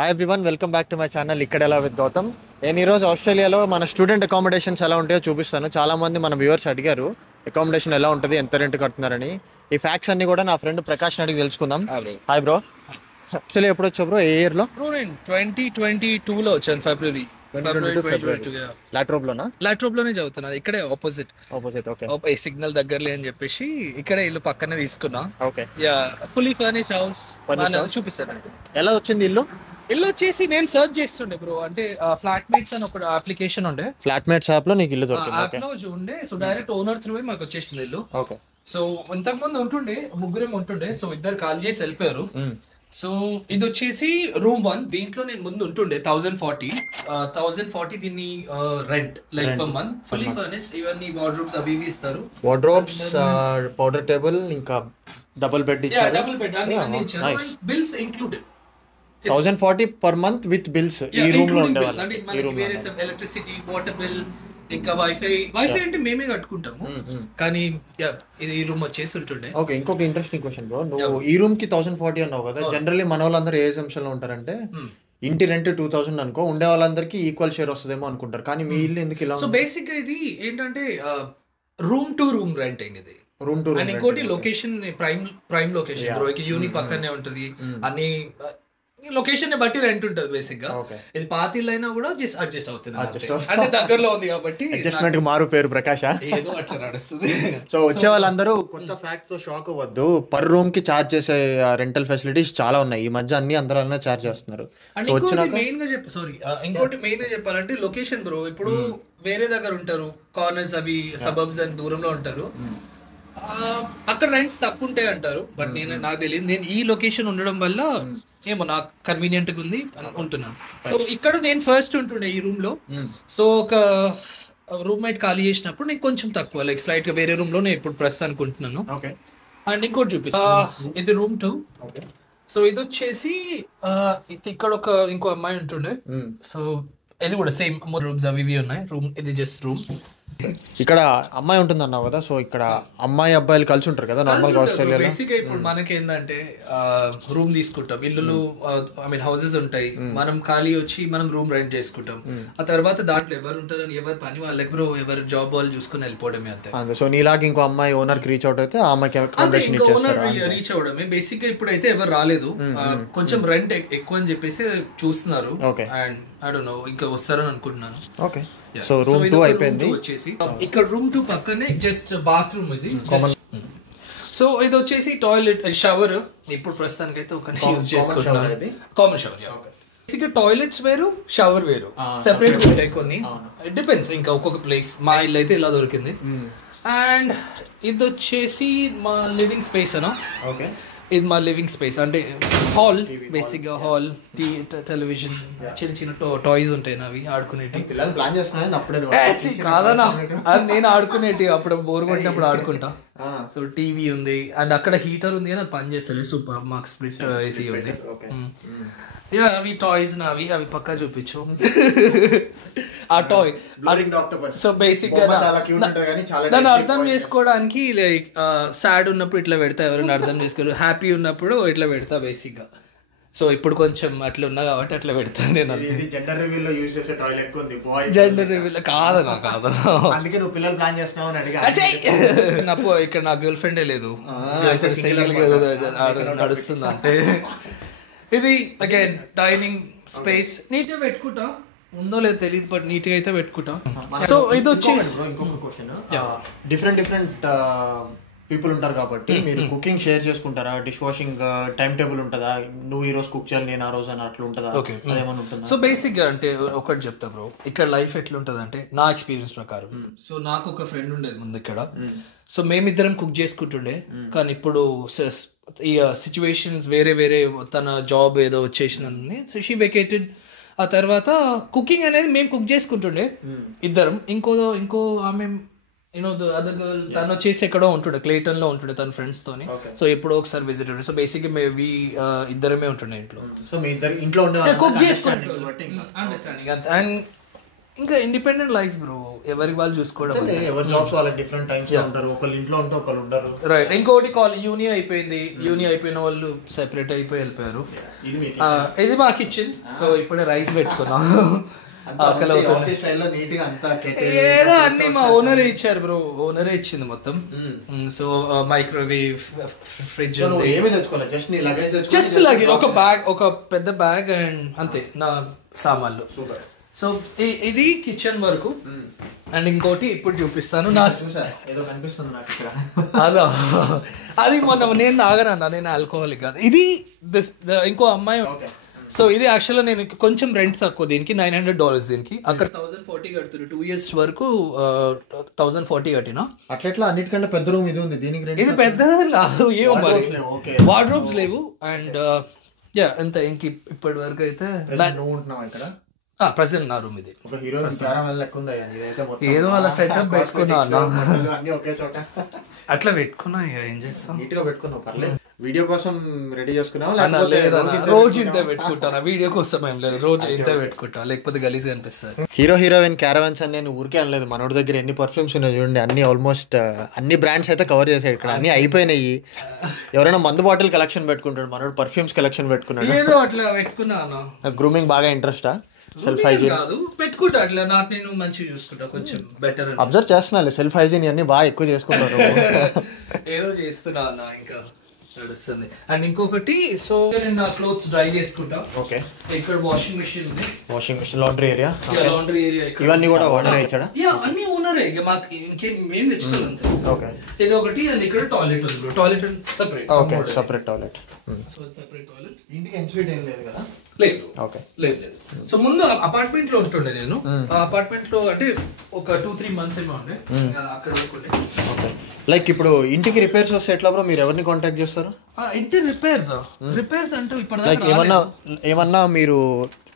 Hi everyone, welcome back to my channel ఇక్కడ ఎలా with Gautam. నేను ఈరోజు ఆస్ట్రేలియాలో మన స్టూడెంట్ అకామిడేషన్స్ ఎలా ఉంటాయో చూపిస్తాను. చాలామంది మన వ్యూవర్స్ అడిగారు అకామిడేషన్ ఎలా ఉంటుంది, ఎంత రెంట్ కడుతున్నారని. ఈ ఫ్యాక్ట్స్ అన్ని కూడా నా ఫ్రెండ్ ప్రకాష్ అడిగి తెలుసుకుందాం. హాయ్ బ్రో, ఆస్ట్రేలియా ఎప్పుడు వచ్చావు బ్రో? ఏ ఇయర్లో? 2022లో వచ్చాను, ఫిబ్రవరి 2022. లాట్రోబ్లోనే చదువుతున్నాను, ఇక్కడే ఆపోజిట్. ఓకే, సిగ్నల్ దగ్గరలే అని చెప్పేసి ఇక్కడే ఇల్లు పక్కనే తీసుకున్నా. Okay, yeah, fully furnished house చూపిస్తాను. ఎలా వచ్చింది ఇల్లు? ఇల్లు వచ్చేసి నేను సర్చ్ చేస్తుండే బ్రో, అంటే ఫ్లాట్ మేట్స్ అని ఒక అప్లికేషన్ ఉండే. ఫ్లాట్ మేట్స్ యాప్ లో నీకు ఇల్లు దొరికింది? యాప్ లో ఉండే, సో డైరెక్ట్ ఓనర్ త్రూ మాకు వచ్చేసింది ఇల్లు. ఓకే, సో ఇంతకు ముందు ఉంటుండే, ముగ్గురేం ఉంటుండే, సో ఇద్దరు కాల్ చేసి వెళ్ళిపోయారు. సో ఇది వచ్చేసి రూమ్ 1. దీంట్లో నేను ముందు ఉంటుండే 1040 దీన్ని rent like per month, fully furnished. ఇవన్నీ వార్డ్రోబ్స్ అవి ఇవి ఇస్తారు. వార్డ్రోబ్స్, పౌడర్ టేబుల్, ఇంకా డబుల్ బెడ్ ఇచ్చారు. డబుల్ బెడ్ అన్ని ఇచ్చారు, bills included. 1040 per month with bills. ఈ రూమ్ లో ఉండేవాళ్ళు. అంటే మనకి వేరే ఎలక్ట్రిసిటీ, వాటర్ బిల్, ఇంకా వైఫై అంటే మేమే కట్టుకుంటాము. కానీ ఇది ఈ రూమ్ వచ్చేసి ఉంటుండే. ఓకే, ఇంకొక ఇంట్రెస్టింగ్ క్వశ్చన్ బ్రో, నువ్వు ఈ రూమ్ కి 1040 అన్నావు కదా. జనరల్లీ మన వాళ్ళందరూ ఏ అసంప్షన్ లో ఉంటారంటే ఇంటి రెంట్ 2000 అనుకో, ఉండే వాళ్ళందరికీ ఈక్వల్ షేర్ వస్తుందేమో అనుకుంటారు. కానీ మీ ఇల్లు ఎందుకు ఇలా? సో బేసిక్ గా ఇది ఏంటంటే రూమ్ టు రూమ్ రెంటింగ్ ఇది. Room to room. అండ్ ఇంకోటి లొకేషన్, ప్రైమ్ లొకేషన్ బ్రో. యూని పక్కనే ఉంటది. అన్ని లొకేషన్ ని బట్టి రెంట్ ఉంటది బేసిక్ గా. ఇది పాత ఇల్లు అయినా కూడా అడ్జస్ట్ అవుతుంది, అంటే దగ్గరలో ఉంది కాబట్టి. అడ్జస్ట్మెంట్ మారు పేరు ప్రకాష్, ఏదో అట్లా నడుస్తుంది. సో వచ్చే వాళ్ళందరూ కొత్త ఫ్యాక్ట్స్ తో షాక్ అవ్వద్దు. పర్ రూమ్ కి చార్జ్ చేసే రెంటల్ ఫెసిలిటీస్ చాలా ఉన్నాయి. ఈ మధ్య అన్ని అందరూ చార్జ్ చేస్తున్నారు. ఇంకోటి మెయిన్ గా చెప్పాలంటే లొకేషన్ బ్రో. ఇప్పుడు వేరే దగ్గర ఉంటారు, కార్నర్స్ అవి సబర్బ్స్ అని దూరంలో ఉంటారు, అక్కడ రెంట్స్ తక్కువ ఉంటాయి అంటారు. బట్ నాకు తెలియదు, నేను ఈ లొకేషన్ ఉండడం వల్ల ఏమో నాకు కన్వీనియంట్ గా ఉంది ఉంటున్నాను. సో ఇక్కడ నేను ఫస్ట్ ఉంటుండే ఈ రూమ్ లో. సో ఒక రూమ్మేట్ ఖాళీ చేసినప్పుడు నేను కొంచెం తక్కువ, లైక్ స్లైట్ గా వేరే రూమ్ లో నేను ఇప్పుడు ప్రస్తుతానికి ఉంటున్నాను. అండ్ ఇంకోటి చూపిస్తా, ఇది రూమ్ 2. సో ఇది వచ్చేసి ఇక్కడ ఇంకో అమ్మాయి ఉంటుండే. సో ఇది కూడా సేమ్ రూమ్స్ అవి ఇవి ఉన్నాయి. ఇది జస్ట్ రూమ్. ఇక్కడ అమ్మాయి ఉంటుంది అన్నావు కదా, సో ఇక్కడ అమ్మాయి అబ్బాయిలు కలిసి ఉంటారు కదా నార్మల్ గా ఆస్ట్రేలియాలో. బేసిక్ గా ఇప్పుడు మనకి ఏంటంటే రూమ్ తీసుకుంటాం, ఇల్లులు ఐ మీన్ హౌసెస్ ఉంటాయి, మనం ఖాళీ వచ్చి మనం రూమ్ రెంట్ చేసుకుంటాం. ఆ తర్వాత దాంట్లో ఎవరు ఉంటారని ఎవరు పని వాళ్ళు, ఎవరు జాబ్ వాళ్ళు చూసుకుని వెళ్ళిపోవడమే అంతే. సో నీలాగా ఇంకో అమ్మాయి ఓనర్ కి రీచ్ అవుట్ అయితే ఆ అమ్మాయికి రీచ్ అవడమే బేసిక్ గా. ఇప్పుడు అయితే ఎవరు రాలేదు, కొంచెం రెంట్ ఎక్కువ అని చెప్పేసి చూస్తున్నారు. అండ్ ఐ డోంట్ నో, ఇంకా వస్తారని అనుకుంటున్నాను. ఓకే, సో రూమ్ 2 అయిపోయింది. వచ్చేసి ఇక్కడ రూమ్ 2 పక్కనే జస్ట్ బాత్రూమ్ ఇది. సో ఇది వచ్చేసి టాయిలెట్, షవర్. ఇప్పుడు ప్రస్తుతానికి అయితే ఒక యూజ్ చేసుకుంటున్నాను, కామన్ షవర్. బేసిక్ టాయిలెట్స్ వేరు, షవర్ వేరు, సెపరేట్ ఉంటాయి కొన్ని. ఇట్ డిపెండ్స్, ఇంకా ఒక్కొక్క ప్లేస్. మా ఇల్లు అయితే ఇలా దొరికింది. అండ్ ఇది వచ్చేసి మా లివింగ్ స్పేస్ అనా. ఓకే, ఇది మా లివింగ్ స్పేస్, అంటే హాల్ బేసిక్ గా. హాల్, టెలివిజన్, చిన్న చిన్న టాయ్స్ ఉంటాయి అవి ఆడుకునేటి. కాదనా, అది నేను ఆడుకునేటి అప్పుడు బోర్ కొట్టినప్పుడు ఆడుకుంటా. సో టీవీ ఉంది, అండ్ అక్కడ హీటర్ ఉంది అని అది పని చేస్తుంది. సూపర్ మాకు స్ప్లిట్ ఏసీ ఉంది. అవి టాయ్స్ నావి, అవి పక్కా చూపించు. ఆ టాయ్. సో బేసిక్ గా నన్ను అర్థం చేసుకోవడానికి, లైక్ సాడ్ ఉన్నప్పుడు ఇట్లా పెడతా, ఎవరైనా అర్థం చేసుకోరు. హ్యాపీ ఉన్నప్పుడు ఇట్లా పెడతా బేసిక్ గా. సో ఇప్పుడు కొంచెం అట్లా ఉన్నా కాబట్టి అట్లా పెడతాను నేను. జెండర్ రివీల్ యూస్ చేసే టాయిలెట్ ఎక్కువ ఉంది. జెండర్ రివీల్ కాదనా, అందుకే నువ్వు పిల్లలు ప్లాన్ చేస్తున్నావు అని అడిగా. ఇక్కడ నా గర్ల్ ఫ్రెండే లేదు, నడుస్తుంది అంతే. ఇది అగైన్ డైనింగ్ స్పేస్. నీట్ గా పెట్టుకుంటా, ఉందో లేదో తెలియదు, బట్ నీట్ గా అయితే పెట్టుకుంటా. సో ఇది వచ్చి ఇంకొక క్వశ్చన్, డిఫరెంట్ పీపుల్ ఉంటారు కాబట్టి మీరు కుకింగ్ షేర్ చేసుకుంటారా? డిష్ వాషింగ్ టైం టేబుల్ ఉంటుందా? నువ్వు ఈ రోజు కుక్ చేయాలి, నేను ఆ రోజు అని అట్లా ఉంటుందా? సో బేసిక్ గా అంటే ఒకటి చెప్తా బ్రో, ఇక్కడ లైఫ్ ఎట్లా ఉంటుంది అంటే నా ఎక్స్పీరియన్స్ ప్రకారం. సో నాకు ఒక ఫ్రెండ్ ఉండేది ముందు ఇక్కడ. సో మేమిద్దరం కుక్ చేసుకుంటుండే, కానీ ఇప్పుడు ఈ సిచ్యువేషన్స్ వేరే తన జాబ్ ఏదో వచ్చేసినది. So she vacated. ఆ తర్వాత కుకింగ్ అనేది మేము కుక్ చేసుకుంటుండే ఇద్దరం. ఇంకో ఆమె అదర్ గర్ల్, తను వచ్చేసి ఎక్కడో ఉంటుండే, క్లేటన్ లో ఉంటుండే తన ఫ్రెండ్స్ తోని. సో ఎప్పుడో ఒకసారి విజిట్ ఉండే. సో బేసిక్ ఇద్దరమే ఉంటుండే ఇంట్లో కుక్ చేసుకుంటుండే. అండర్స్టాండింగ్. అండ్ ఇంకా ఇండిపెండెంట్ లైఫ్ బ్రో. ఎవరికి వాళ్ళు చూసుకోవడం అంతే. ఎవరి జాబ్స్ వాళ్ళకి డిఫరెంట్ టైమ్స్ లో ఉంటారు, ఒకళ్ళు ఇంట్లో ఉంటే ఒకళ్ళు ఉండరు. రైట్. ఇంకోటి యూని అయిపోయింది, యూని అయిపోయిన వాళ్ళు సెపరేట్ అయిపోయి వెళ్ళిపోయారు. ఇది మా కిచెన్. సో ఇప్పుడే రైస్ పెట్టుకున్నాం. ఏదో అన్ని మా ఓనరే ఇచ్చారు బ్రో, ఓనరే ఇచ్చింది మొత్తం. So microwave, fridge, just luggage, ఒక బ్యాగ్, ఒక పెద్ద బ్యాగ్ అండ్ అంతే నా సామాన్లు. సో ఇది కిచెన్ వరకు. అండ్ ఇంకోటి ఇప్పుడు చూపిస్తాను. ఏదో కనిపిస్తుంది నాకు ఇక్కడ. అదా, అది మొన్న నేను తాగనన్నా, నేను ఆల్కహాలిక్ కాదు. ఇది ఇంకో అమ్మాయి. సో ఇది యాక్చువల్గా నేను కొంచెం రెంట్ తక్కువ దీనికి, $900 దీనికి. అక్కడ 1040 కడుతుంది. 2 years వరకు 1040 కట్టినా. అట్లా అన్నిటికంటే పెద్ద రూమ్ ఇది ఉంది, దీనికి ఇది పెద్దది కాదు, ఏమో మరి వార్డ్రోబ్స్ లేవు. అండ్ ఎంత ఇంక ఇప్పటి వరకు అయితే ప్రెసెంట్ నా రూమ్ ఇది. ఏదో అలా సెటప్ పెట్టుకున్నా అట్లా పెట్టుకున్నా, ఏం చేస్తాం. వీడియో కోసం రెడీ చేసుకున్నావా? రోజు ఇంత పెట్టుకుంటాను, వీడియో కోసం ఏం లేదు, రోజు ఇంత పెట్టుకుంటా, లేకపోతే గలీజ్ కనిపిస్తుంది. హీరో హీరోయిన్ క్యారవాన్స్ అని నేను ఊరికే అనలేదు. మనోడి దగ్గర ఎన్ని పర్ఫ్యూమ్స్ ఉన్నాయి చూడండి, అన్ని ఆల్మోస్ట్ అన్ని బ్రాండ్స్ అయితే కవర్ చేసాడు ఇక్కడ, అన్ని అయిపోయినాయి. ఎవరైనా మందు బాటిల్ కలెక్షన్ పెట్టుకుంటాడు, మనోడు పర్ఫ్యూమ్స్ కలెక్షన్ పెట్టుకున్నాడు. ఏదో అట్లా పెట్టుకున్నాను. గ్రూమింగ్ బాగా ఇంట్రెస్టా? సెల్ఫ్ హైజీన్ కాదు, పెట్టుకుంటా అట్లా, నాకు నేను మంచిగా చూసుకుంటా, కొంచెం బెటర్. అబ్జర్వ్ చేస్తున్నా, సెల్ఫ్ హైజీన్ అన్ని బాగా ఎక్కువ చేసుకుంటారు. ఏదో చేస్తున్నా అన్న, ఇంకా నడుస్తుంది. అండ్ ఇంకొకటి, సో నేను నా క్లోత్స్ డ్రై చేసుకుంటా. ఓకే. ఇక్కడ వాషింగ్ మెషిన్ ఉంది, washing machine, laundry area. Laundry area ఇవన్నీ కూడా ఓనరే ఇచ్చాడా? అన్ని ఓనరే, ఇక మాకు ఇంకేం మేము తెచ్చుకోవాలి అంతే. ఓకే. ఇది ఒకటి. అండ్ ఇక్కడ టాయిలెట్ ఉంది, toilet separate. Okay, separate toilet. So separate toilet. ఇంటికి ఎన్స్వీట్ ఏం లేదు కదా? లేదు. ఓకే. లేదు. సో ముందు అపార్ట్మెంట్ లో ఉంటుండే నేను. ఆ అపార్ట్మెంట్ లో అంటే ఒక 2-3 months ఏమో ఉండే అక్కడ. ఓకే. లైక్ ఇప్పుడు ఇంటికి రిపేర్స్ వస్తే ఎట్లా బ్రో, మీరు ఎవరిని కాంటాక్ట్ చేస్తారు? ఇంటి రిపేర్స్ అంటే ఇప్పుడు లైక్ ఏమన్నా మీరు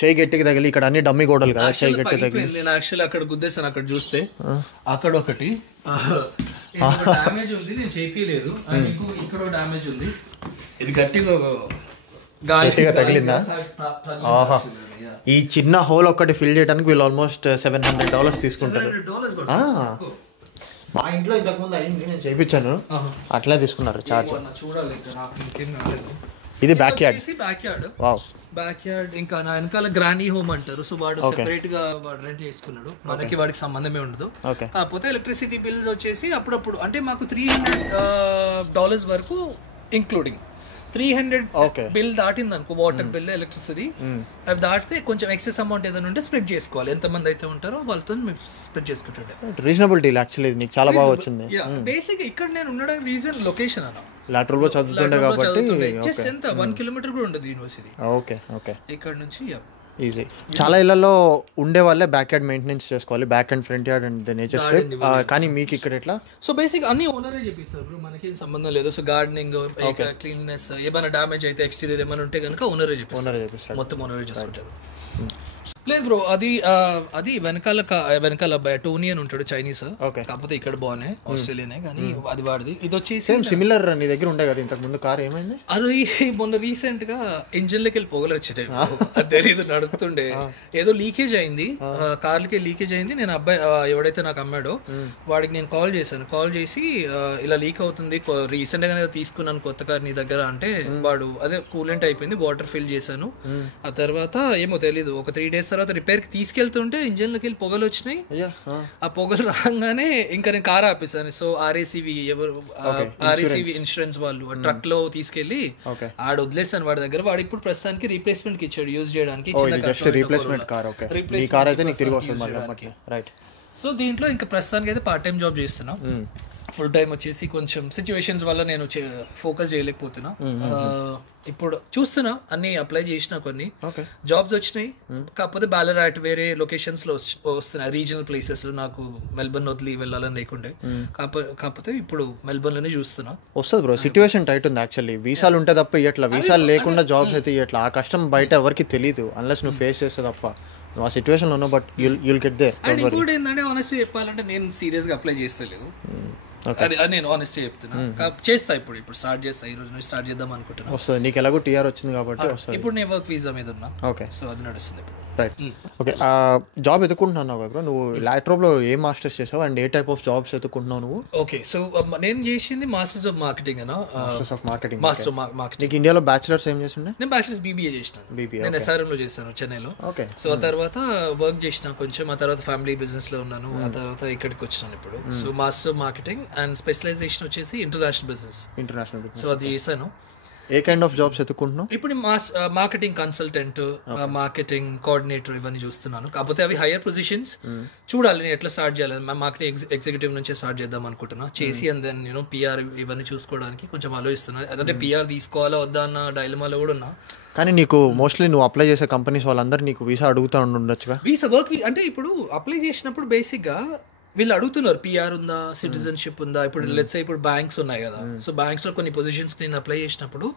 చేయి గట్టికి తగిలి, ఇక్కడ అన్ని డమ్మీ గోడలు కదా, చేయి గట్టి తగిలి. నేను యాక్చువల్లీ అక్కడ గుద్దేశాను. అక్కడ చూస్తే అక్కడ ఒకటి డామేజ్ ఉంది, నేను చేపిలేదు. ఇక్కడ డామేజ్ ఉంది, ఇది గట్టిగా తగిలిందా? ఈ చిన్న హోల్ ఒక్కటి ఫిల్ చేయడానికి వీళ్ళు ఆల్మోస్ట్ $700 తీసుకుంటారు. మా ఇంట్లో ఇంతకుముందు అయింది, నేను చేయించాను, అట్లా తీసుకున్నారు చార్జ్. ఇది back yard. Wow. Back yard. ఇంకా నా వెనకాల గ్రానీ హోమ్ అంటారు. సో వాడు సెపరేట్ గా వాడు రెంట్ చేసుకున్నాడు, మనకి వాడికి సంబంధమే ఉండదు. కాకపోతే ఎలక్ట్రిసిటీ బిల్స్ వచ్చేసి అప్పుడప్పుడు అంటే మాకు $300 వరకు ఇంక్లూడింగ్. 300 బిల్ దాటింది అనుకో, వాటర్ బిల్, ఎలక్ట్రిసిటీ, అవి దాటితే కొంచెం ఎక్సెస్ అమౌంట్ ఏదైనా ఉంటే స్ప్లిట్ చేసుకోవాలి. ఎంతమంది అయితే ఉంటారో వాళ్ళతో స్ప్లిట్ చేసుకుంటుండే. రీజనబుల్ డీల్ యాక్చువల్లీ, నీకు చాలా బాగా వచ్చింది. బేసిక్ ఇక్కడ నేను ఉండడానికి రీజన్ లొకేషన్ అన్న. లాటరల్ లో చదువుతుండే కాబట్టి జస్ట్ ఎంత 1 kilometer కూడా ఉండదు యూనివర్సిటీ. ఓకే. ఇక్కడ నుంచి ఈజీ. చాలా ఇళ్లలో ఉండే వాళ్ళే బ్యాక్ యార్డ్ మెయింటెనెన్స్ చేసుకోవాలి, back and front yard and nature strip. కానీ మీకు ఇక్కడ ఎట్లా? సో బేసిక్ అన్ని ఓనరే చెప్పిస్తారు బ్రో, మనకి సంబంధం లేదు. సో గార్డెనింగ్, క్లీన్నెస్, ఏమైనా డ్యామేజ్ అయితే ఎక్స్టీరియర్ ఏమైనా ఉంటే కనుక ఓనరే చెప్పిస్తారు, మొత్తం ఓనరే చూసుకుంటారు. లేదు బ్రో, అది వెనకాల టోనీ అని ఉంటాడు, చైనీస్. కాకపోతే ఇక్కడ బాగున్నాయి, ఆస్ట్రేలియానే కానీ అది వాడిది. ఇది వచ్చేసి సిమిలర్ నీ దగ్గర ఉండే కదా ఇంతకు ముందు కార్, ఏమైంది? అది మొన్న రీసెంట్ గా ఇంజిన్లకి వెళ్ళి పొగలు వచ్చినాయి, అది తెలీదు, నడుపుతుండే ఏదో లీకేజ్ అయింది, కార్లకి లీకేజ్ అయింది. నేను అబ్బాయి ఎవడైతే నాకు అమ్మాడో వాడికి నేను కాల్ చేసి ఇలా లీక్ అవుతుంది, రీసెంట్ గా తీసుకున్నాను కొత్త కార్ నీ దగ్గర అంటే, వాడు అదే కూలెంట్ అయిపోయింది, వాటర్ ఫిల్ చేశాను. ఆ తర్వాత ఏమో తెలీదు, ఒక 3 days తర్వాత రిపేర్ కి తీసుకెళ్తుంటే ఇంజిన్ లోకి వెళ్ళి పొగలు వచ్చినాయి. ఆ పొగలు రాగానే ఇంకా నేను కార్ ఆపేసాను. సో ఆర్ఏసీవి ఇన్సూరెన్స్ వాళ్ళు ట్రక్ లో తీసుకెళ్లి ఆడ వదిలేసాను వాడి దగ్గర. వాడు ఇప్పుడు ప్రస్తుతానికి రీప్లేస్మెంట్ కి ఇచ్చాడు యూజ్ చేయడానికి. సో దీంట్లో ఇంకా ప్రస్తుతానికి అయితే పార్ట్ టైం జాబ్ చేస్తున్నా. ఫుల్ టైం వచ్చేసి కొంచెం సిచ్యువేషన్స్ వల్ల నేను ఫోకస్ చేయలేకపోతున్నా. ఇప్పుడు చూస్తున్నా, అన్ని అప్లై చేసిన, కొన్ని జాబ్స్ వచ్చినాయి. కాకపోతే బాలరాట్ వేరే లొకేషన్స్ లో వస్తున్నాయి, రీజనల్ ప్లేసెస్ లో. నాకు మెల్బర్న్ వదిలి వెళ్ళాలని లేకుండే, కాకపోతే ఇప్పుడు మెల్బర్న్ లోనే చూస్తున్నా. వస్తుంది బ్రో, సిచ్యువేషన్ టైట్ ఉంది యాక్చువల్లీ. వీసాలు ఉంటే తప్ప ఇట్లా, వీసాలు లేకుండా జాబ్స్ అయితే ఇట్లా. ఆ కష్టం బయట ఎవరికి తెలియదు అన్లెస్ నువ్వు ఫేస్ చేస్తే తప్ప. నువ్వు ఆ సిచ్యువేషన్ లో ఉన్నావు, but you'll get there. And ఇంకోటి ఏంటంటే ఆనెస్ట్గా చెప్పాలంటే నేను సీరియస్ గా అప్లై చేస్తలేదు, అది నేను ఆనెస్ట్ చెప్తున్నా. చేస్తా, ఇప్పుడు స్టార్ట్ చేస్తా, ఈ రోజు స్టార్ట్ చేద్దాం అనుకుంటున్నా. వస్తుంది, నీకు ఎలాగో టీఆర్ వచ్చింది కాబట్టి. ఇప్పుడు నేను వర్క్ వీసా మీద ఉన్నా, సో అది నడుస్తుంది ఇప్పుడు. రైట్. ఓకే, జాబ్ ఎత్తుకుంటున్నావు బ్రో, నువ్వు ల్యాట్రోబ్లో ఏ మాస్టర్స్ చేసావు అండ్ ఏ టైప్ ఆఫ్ జాబ్స్ ఎత్తుకుంటున్నావు నువ్వు? ఓకే, సో నేను చేసింది మాస్టర్స్ ఆఫ్ మార్కెటింగ్ అన్న. Masters of marketing. Master marketing. నీకు ఇండియాలో బ్యాచిలర్స్ ఏం చేస్తుండే? నేను బ్యాచిలర్స్ బీబీఏ చేసినాను. నేను ఎస్ఆర్ఎంలో చేశాను చెన్నైలో. ఓకే. సో ఆ తర్వాత వర్క్ చేసిన కొంచెం, ఆ తర్వాత ఫ్యామిలీ బిజినెస్ లో ఉన్నాను, ఆ తర్వాత ఇక్కడికి వచ్చినాను ఇప్పుడు. So master marketing and specialization వచ్చేసి ఇంటర్నేషనల్ బిజినెస్. ఇంటర్నేషనల్. సో అది చేశాను. ఏ కైండ్ ఆఫ్ జాబ్స్ ఎత్తుకుంటున్నావు ఇప్పుడు? మార్కెటింగ్ కన్సల్టెంట్, మార్కెటింగ్ కోఆర్డినేటర్ ఇవన్నీ చూస్తున్నాను. కాకపోతే అవి హైయర్ పొజిషన్స్. చూడాలి నేను ఎట్లా స్టార్ట్ చేయాలి. మార్కెటింగ్ ఎగ్జిక్యూటివ్ నుంచే స్టార్ట్ చేద్దాం అనుకుంటున్నా. చేసి అండ్ దెన్ పిఆర్ ఇవన్నీ చూసుకోవడానికి కొంచెం ఆలోచిస్తున్నా. అంటే పిఆర్ తీసుకోవాలా వద్దా అన్న డైలమాలో కూడా ఉన్నా. కానీ నీకు మోస్ట్లీ నువ్వు అప్లై చేసే కంపెనీస్ వాళ్ళందరూ నీకు వీసా అడుగుతూ ఉండొచ్చుగా. వీసా వర్క్ అంటే ఇప్పుడు అప్లై చేసినప్పుడు బేసిక్గా వీళ్ళు అడుగుతున్నారు పిఆర్ ఉందా, సిటిజన్షిప్ ఉందా. ఇప్పుడు లెట్స్ సే ఇప్పుడు బ్యాంక్స్ ఉన్నాయి కదా, సో బ్యాంక్స్ లో కొన్ని పొజిషన్స్ నేను అప్లై చేసినప్పుడు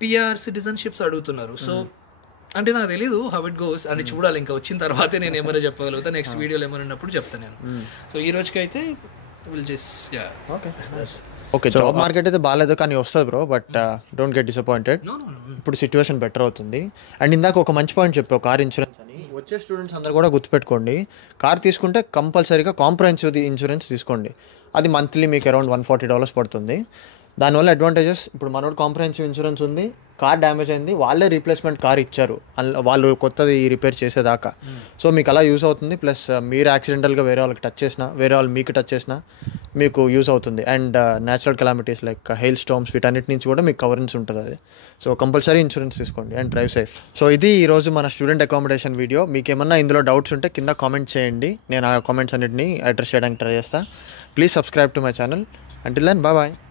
పిఆర్ సిటిజన్షిప్స్ అడుగుతున్నారు. సో అంటే నాకు తెలీదు హౌ ఇట్ గోస్ అని చూడాలి. ఇంకా వచ్చిన తర్వాతే నేను ఏమైనా చెప్పగలుగుతా. నెక్స్ట్ వీడియోలో ఏమైనా ఉన్నప్పుడు చెప్తాను నేను. సో ఈ రోజుకి అయితే will just okay, job market అయితే బాగాలేదు కానీ వస్తుంది bro, but don't get disappointed. ఇప్పుడు సిచ్యువేషన్ బెటర్ అవుతుంది. అండ్ ఇందాక ఒక మంచి పాయింట్ చెప్పావు, కార్ ఇన్సూరెన్స్ అని. వచ్చే స్టూడెంట్స్ అందరూ కూడా గుర్తుపెట్టుకోండి, కార్ తీసుకుంటే కంపల్సరీగా కాంప్రహెన్సివ్ ఇన్సూరెన్స్ తీసుకోండి. అది మంత్లీ మీకు అరౌండ్ $140 పడుతుంది. దానివల్ల అడ్వాంటేజెస్, ఇప్పుడు మనోడు కాంప్రహెన్సివ్ ఇన్సూరెన్స్ ఉంది, కార్ డ్యామేజ్ అయింది, వాళ్ళే రీప్లేస్మెంట్ కార్ ఇచ్చారు వాళ్ళు కొత్తది రిపేర్ చేసేదాకా. సో మీకు అలా యూస్ అవుతుంది. ప్లస్ మీరు యాక్సిడెంటల్గా వేరే వాళ్ళకి టచ్ చేసినా, వేరే వాళ్ళు మీకు టచ్ చేసినా మీకు యూస్ అవుతుంది. And natural calamities like hail storms వీటన్నిటి నుంచి కూడా మీకు కవరెన్స్ ఉంటుంది అది. సో కంపల్సరీ ఇన్సూరెన్స్ తీసుకోండి అండ్ డ్రైవ్ సేఫ్. సో ఇది ఈరోజు మన స్టూడెంట్ అకామిడేషన్ వీడియో. మీకు ఏమన్నా ఇందులో డౌట్స్ ఉంటే కింద కామెంట్ చేయండి, నేను ఆ కామెంట్స్ అన్నిటిని అడ్రస్ చేయడానికి ట్రై చేస్తాను. Please subscribe to my channel. Until then, bye bye.